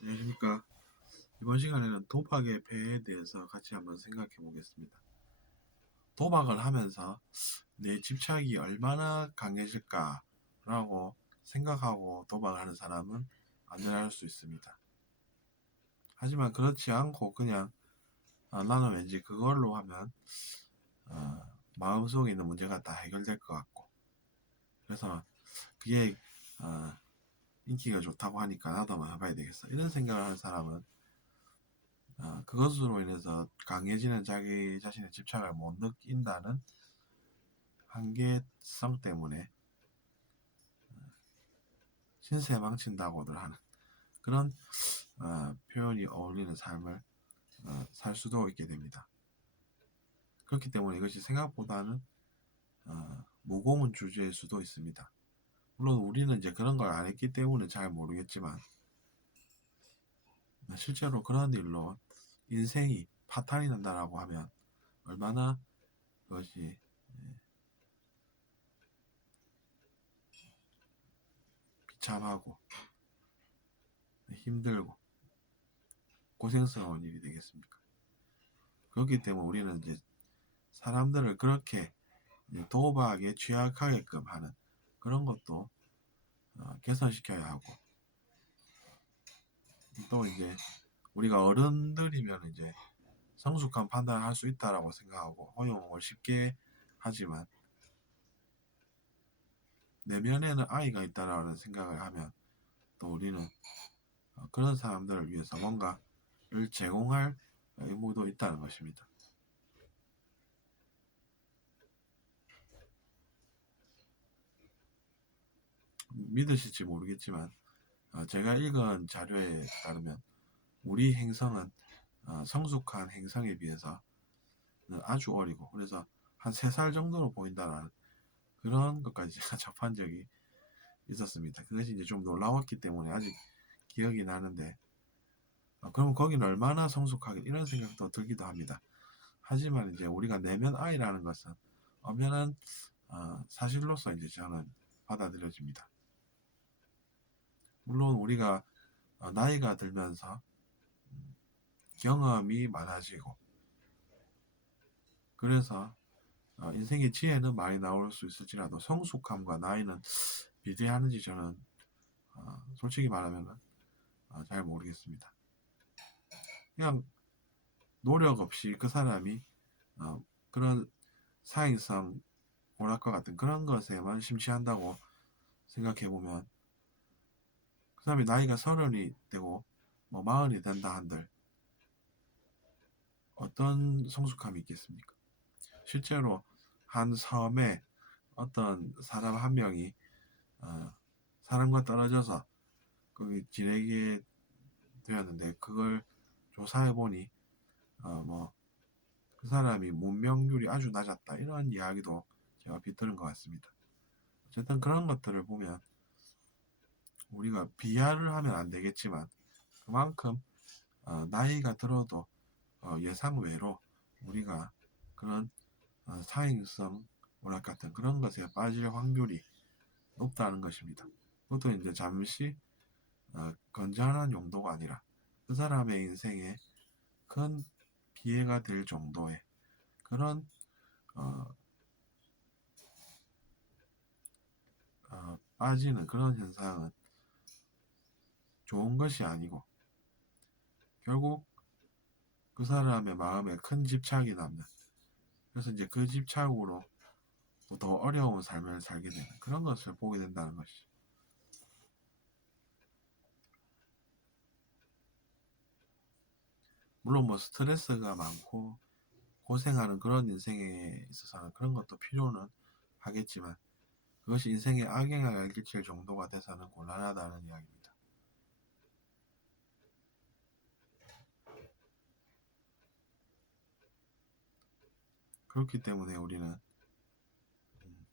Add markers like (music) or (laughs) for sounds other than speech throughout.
안녕하십니까. 이번 시간에는 도박의 폐해에 대해서 같이 한번 생각해 보겠습니다. 도박을 하면서 내 집착이 얼마나 강해질까라고 생각하고 도박을 하는 사람은 안전할 수 있습니다. 하지만 그렇지 않고 그냥 아, 나는 왠지 그걸로 하면 어, 마음속에 있는 문제가 다 해결될 것 같고 그래서 그게 어, 인기가 좋다고 하니까 나도 한번 해봐야 되겠어. 이런 생각을 하는 사람은 어, 그것으로 인해서 강해지는 자기 자신의 집착을 못 느낀다는 한계성 때문에 어, 신세 망친다고들 하는 그런 어, 표현이 어울리는 삶을 어, 살 수도 있게 됩니다. 그렇기 때문에 이것이 생각보다는 어, 무거운 주제일 수도 있습니다. 물론 우리는 이제 그런 걸 안 했기 때문에 잘 모르겠지만 실제로 그런 일로 인생이 파탄이 난다라고 하면 얼마나 그것이 예, 비참하고 힘들고 고생스러운 일이 되겠습니까? 그렇기 때문에 우리는 이제 사람들을 그렇게 도박에 취약하게끔 하는 그런 것도 어, 개선시켜야 하고 또 이제 우리가 어른들이면 이제 성숙한 판단을 할 수 있다라고 생각하고 허용을 쉽게 하지만 내면에는 아이가 있다라는 생각을 하면 또 우리는 어, 그런 사람들을 위해서 뭔가를 제공할 의무도 있다는 것입니다. 믿으실지 모르겠지만 어, 제가 읽은 자료에 따르면 우리 행성은 어, 성숙한 행성에 비해서 아주 어리고 그래서 한 3살 정도로 보인다라는 그런 것까지 제가 (laughs) 접한 적이 있었습니다. 그것이 이제 좀 놀라웠기 때문에 아직 기억이 나는데 어, 그럼 거기는 얼마나 성숙하게 이런 생각도 들기도 합니다. 하지만 이제 우리가 내면 아이라는 것은 엄연한 어, 사실로서 이제 저는 받아들여집니다. 물론 우리가 어, 나이가 들면서 음, 경험이 많아지고 그래서 어, 인생의 지혜는 많이 나올 수 있을지라도 성숙함과 나이는 비대하는지 저는 어, 솔직히 말하면 잘 모르겠습니다. 그냥 노력 없이 그 사람이 그런 사행성 오락과 같은 그런 것에만 심취한다고 생각해 보면 사람이 나이가 서른이 되고 뭐 마흔이 된다 한들 어떤 성숙함이 있겠습니까? 실제로 한 섬에 어떤 사람 한 명이 어, 사람과 떨어져서 거기 지내게 되었는데 그걸 조사해 보니 어, 뭐그 사람이 문명률이 아주 낮았다 이런 이야기도 제가 비틀은 것 같습니다. 어쨌든 그런 것들을 보면 우리가 비하를 하면 안 되겠지만 그만큼 어, 나이가 들어도 어, 예상 외로 우리가 그런 어, 사행성 오락 같은 그런 것에 빠질 확률이 높다는 것입니다. 그것도 이제 잠시 어, 건전한 용도가 아니라 그 사람의 인생에 큰 피해가 될 정도의 그런 어, 어, 빠지는 그런 현상은 좋은 것이 아니고 결국 그 사람의 마음에 큰 집착이 남는 그래서 이제 그 집착으로 더 어려운 삶을 살게 되는 그런 것을 보게 된다는 것이죠. 물론 뭐 스트레스가 많고 고생하는 그런 인생에 있어서는 그런 것도 필요는 하겠지만 그것이 인생의 악영향을 끼칠 정도가 돼서는 곤란하다는 이야기입니다. 그렇기 때문에 우리는 음,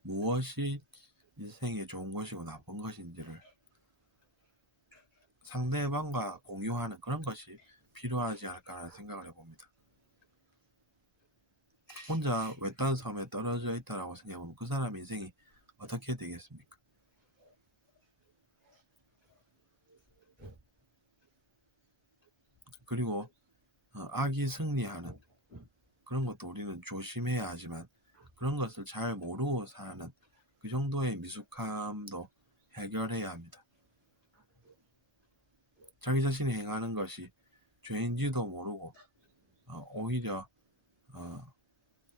무엇이 인생에 좋은 것이고 나쁜 것인지를 상대방과 공유하는 그런 것이 필요하지 않을까라는 생각을 해봅니다. 혼자 외딴 섬에 떨어져 있다라고 생각해보면 그 사람 인생이 어떻게 되겠습니까? 그리고 어, 악이 승리하는 그런 것도 우리는 조심해야 하지만 그런 것을 잘 모르고 사는 그 정도의 미숙함도 해결해야 합니다. 자기 자신이 행하는 것이 죄인지도 모르고 어, 오히려 어,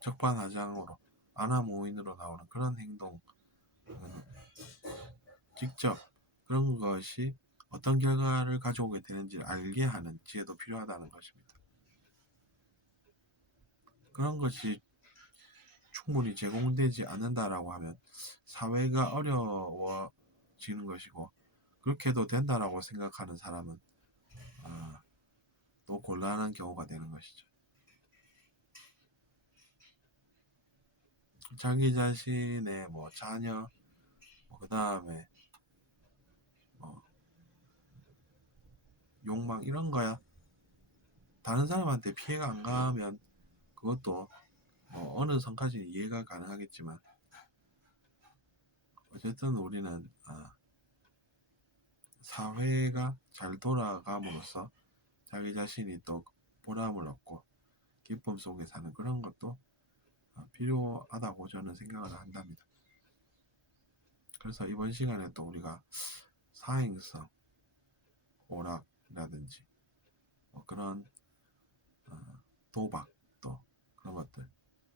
적반하장으로 아나무인으로 나오는 그런 행동 어, 직접 그런 것이 어떤 결과를 가져오게 되는지 알게 하는 지혜도 필요하다는 것입니다. 그런 것이 충분히 제공되지 않는다라고 하면 사회가 어려워지는 것이고 그렇게도 된다라고 생각하는 사람은 아, 또 곤란한 경우가 되는 것이죠. 자기 자신의 뭐 자녀, 그 다음에 뭐 욕망 이런 거야. 다른 사람한테 피해가 안 가면 그것도 뭐 어느 선까지 이해가 가능하겠지만 어쨌든 우리는 아, 사회가 잘 돌아감으로써 자기 자신이 또 보람을 얻고 기쁨 속에 사는 그런 것도 아, 필요하다고 저는 생각을 한답니다. 그래서 이번 시간에 또 우리가 사행성, 오락이라든지 뭐 그런 어, 도박 또 그런 것들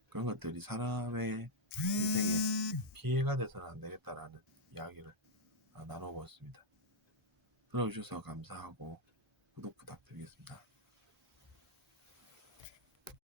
그런 것들이 사람의 인생에 피해가 돼서는 안 되겠다라는 이야기를 어, 나눠보았습니다. 들어주셔서 감사하고 구독 부탁드리겠습니다.